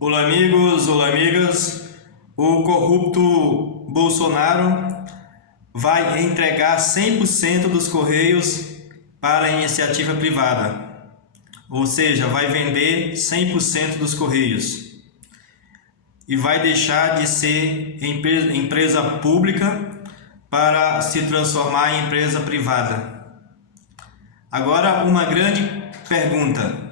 Olá amigos, olá amigas. O corrupto Bolsonaro vai entregar 100% dos Correios para a iniciativa privada, ou seja, vai vender 100% dos Correios e vai deixar de ser empresa pública para se transformar em empresa privada. Agora, uma grande pergunta: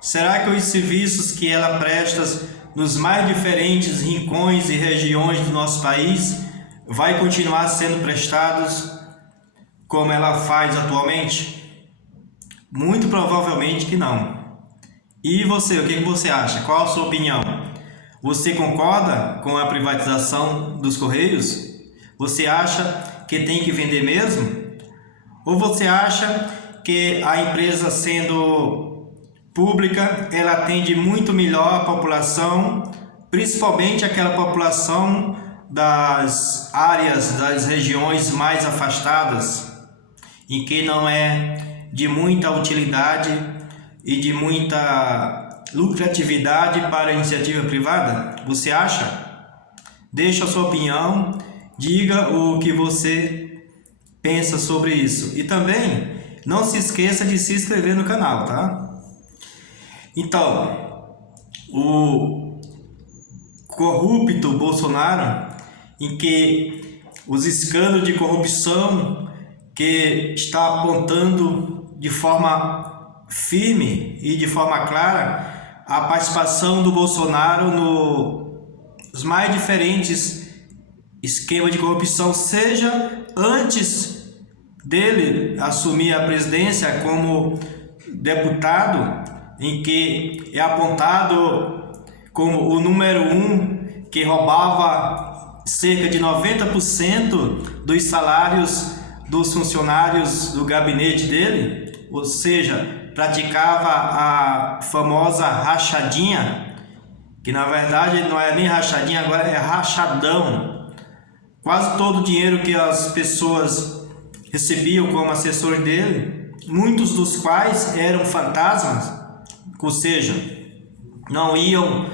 será que os serviços que ela presta nos mais diferentes rincões e regiões do nosso país vai continuar sendo prestados como ela faz atualmente? Muito provavelmente que não. E você, o que você acha? Qual a sua opinião? Você concorda com a privatização dos Correios? Você acha que tem que vender mesmo? Ou você acha que a empresa, sendo pública, ela atende muito melhor a população, principalmente aquela população das áreas, das regiões mais afastadas, em que não é de muita utilidade e de muita lucratividade para a iniciativa privada? Você acha? Deixa a sua opinião, diga o que você pensa sobre isso. E também não se esqueça de se inscrever no canal, tá? Então, o corrupto Bolsonaro, em que os escândalos de corrupção que está apontando de forma firme e de forma clara a participação do Bolsonaro nos mais diferentes esquemas de corrupção, seja antes dele assumir a presidência como deputado, em que é apontado como o número 1 que roubava cerca de 90% dos salários dos funcionários do gabinete dele, ou seja, praticava a famosa rachadinha, que na verdade não é nem rachadinha, agora é rachadão. Quase todo o dinheiro que as pessoas recebiam como assessor dele, muitos dos quais eram fantasmas, ou seja, não iam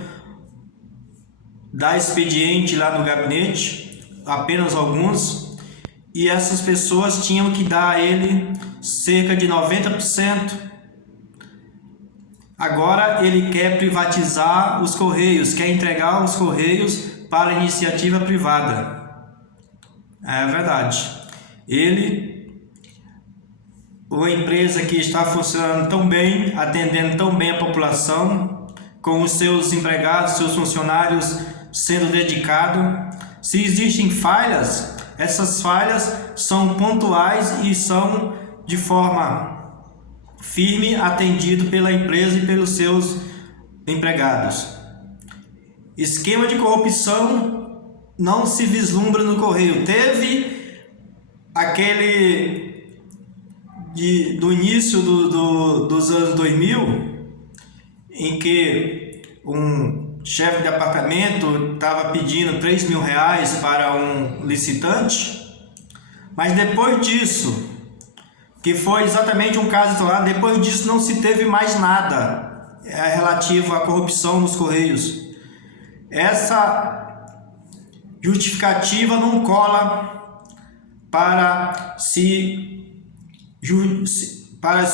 dar expediente lá no gabinete, apenas alguns, e essas pessoas tinham que dar a ele cerca de 90%. Agora ele quer privatizar os Correios, quer entregar os Correios para a iniciativa privada. É verdade. Uma empresa que está funcionando tão bem, atendendo tão bem a população, com os seus empregados, seus funcionários sendo dedicados. Se existem falhas, essas falhas são pontuais e são de forma firme atendido pela empresa e pelos seus empregados. Esquema de corrupção não se vislumbra no Correio. Teve aquele do início dos anos 2000, em que um chefe de apartamento estava pedindo R$3.000 para um licitante, mas depois disso, que foi exatamente um caso isolado, depois disso não se teve mais nada relativo à corrupção nos Correios. Essa justificativa não cola para se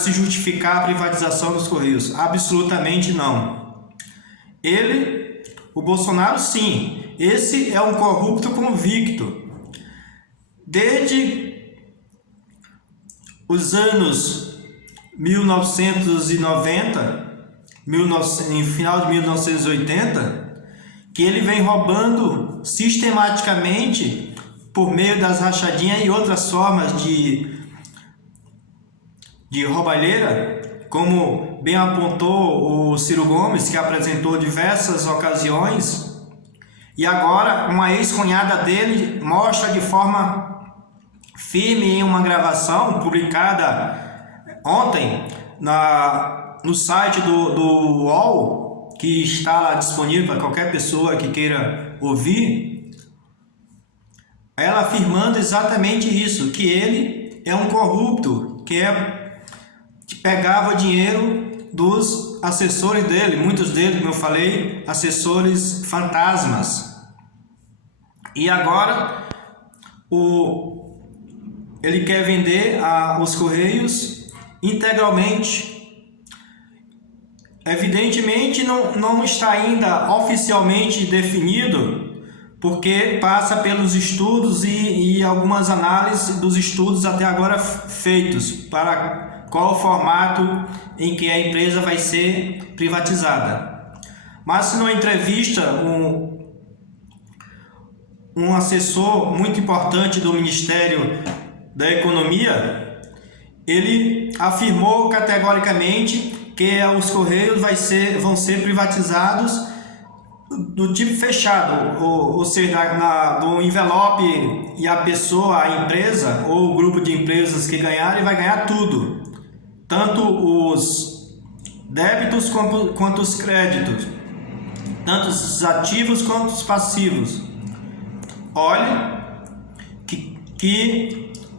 justificar a privatização dos Correios. Absolutamente não. O Bolsonaro, sim, esse é um corrupto convicto. Desde os anos 1990, em final de 1980, que ele vem roubando sistematicamente por meio das rachadinhas e outras formas de roubalheira, como bem apontou o Ciro Gomes, que apresentou diversas ocasiões, e agora uma ex-cunhada dele mostra de forma firme em uma gravação publicada ontem no site do UOL, que está lá disponível para qualquer pessoa que queira ouvir, ela afirmando exatamente isso, que ele é um corrupto, que pegava dinheiro dos os assessores dele, muitos deles, como eu falei, assessores fantasmas. E agora ele quer vender os Correios integralmente. Evidentemente não está ainda oficialmente definido, porque passa pelos estudos e algumas análises dos estudos até agora feitos para qual o formato em que a empresa vai ser privatizada. Mas numa entrevista, um assessor muito importante do Ministério da Economia, ele afirmou categoricamente que os Correios vão ser privatizados do tipo fechado, ou seja, do envelope, e a pessoa, a empresa ou o grupo de empresas que ganharem vai ganhar tudo, tanto os débitos quanto os créditos, tanto os ativos quanto os passivos. Olha que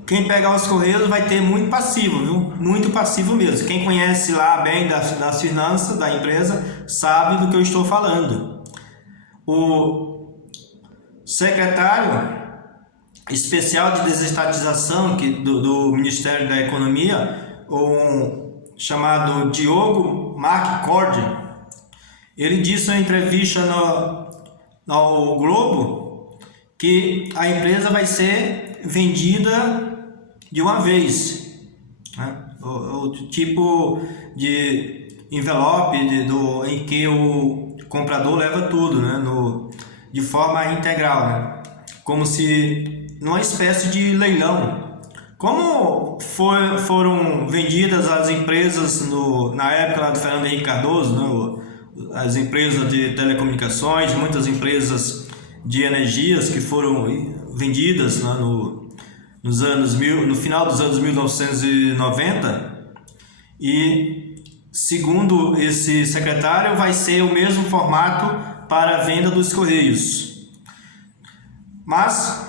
quem pegar os Correios vai ter muito passivo, viu? Muito passivo mesmo. Quem conhece lá bem das finanças da empresa sabe do que eu estou falando. O secretário especial de desestatização do Ministério da Economia, chamado Diogo Marchiordi, ele disse em entrevista no Globo que a empresa vai ser vendida de uma vez, né? O tipo de envelope em que o comprador leva tudo, né? De forma integral, né? Como se numa espécie de leilão. Como foram vendidas as empresas na época lá do Fernando Henrique Cardoso, né? As empresas de telecomunicações, muitas empresas de energias que foram vendidas, né? No final dos anos 1990, e segundo esse secretário vai ser o mesmo formato para a venda dos Correios. Mas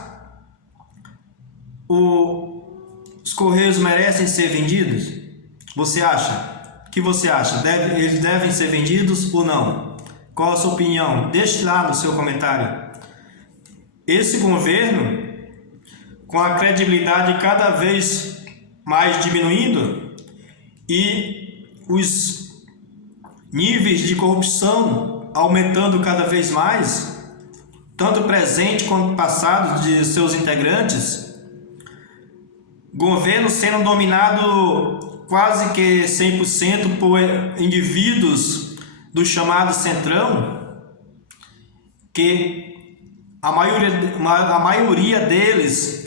os Correios merecem ser vendidos? Você acha? O que você acha? Eles devem ser vendidos ou não? Qual a sua opinião? Deixe lá no seu comentário. Esse governo, com a credibilidade cada vez mais diminuindo e os níveis de corrupção aumentando cada vez mais, tanto presente quanto passado de seus integrantes, governo sendo dominado quase que 100% por indivíduos do chamado Centrão, que a maioria deles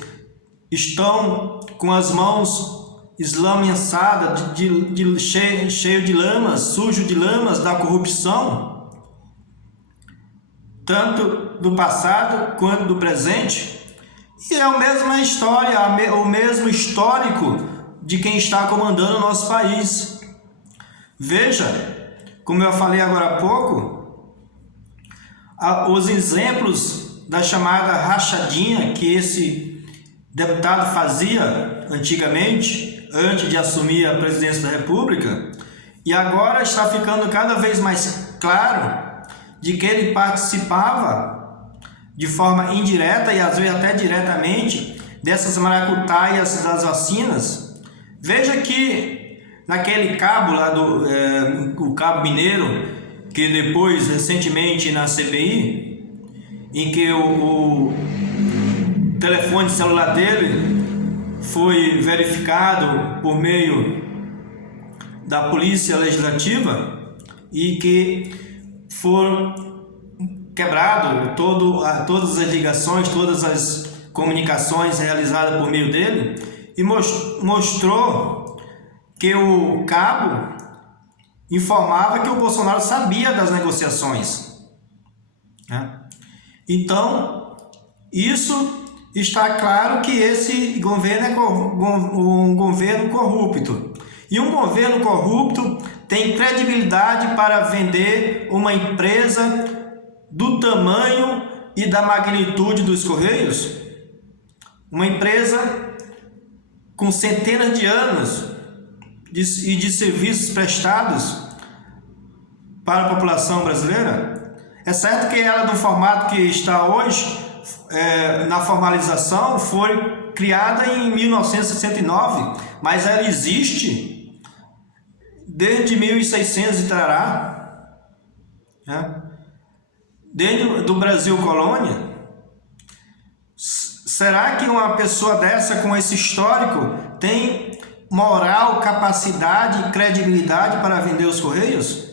estão com as mãos eslamiçadas, cheio de lamas, sujo de lamas da corrupção, tanto do passado quanto do presente. E é a mesma história, o mesmo histórico de quem está comandando o nosso país. Veja, como eu falei agora há pouco, os exemplos da chamada rachadinha que esse deputado fazia antigamente, antes de assumir a presidência da República, e agora está ficando cada vez mais claro de que ele participava de forma indireta e às vezes até diretamente dessas maracutaias das vacinas. Veja que naquele cabo lá o cabo mineiro, que depois recentemente na CPI, em que o telefone celular dele foi verificado por meio da Polícia Legislativa e que foram quebrado todas as ligações, todas as comunicações realizadas por meio dele, e mostrou que o cabo informava que o Bolsonaro sabia das negociações, né? Então, isso está claro que esse governo é um governo corrupto. E um governo corrupto tem credibilidade para vender uma empresa do tamanho e da magnitude dos Correios? Uma empresa com centenas de anos e de serviços prestados para a população brasileira? É certo que ela, do formato que está hoje, na formalização, foi criada em 1969, mas ela existe desde 1600 e trará, né? Desde do Brasil colônia. Será que uma pessoa dessa, com esse histórico, tem moral, capacidade e credibilidade para vender os Correios?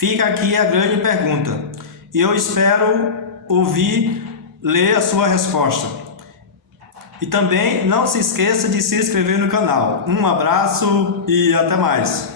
Fica aqui a grande pergunta. E eu espero ler a sua resposta. E também não se esqueça de se inscrever no canal. Um abraço e até mais.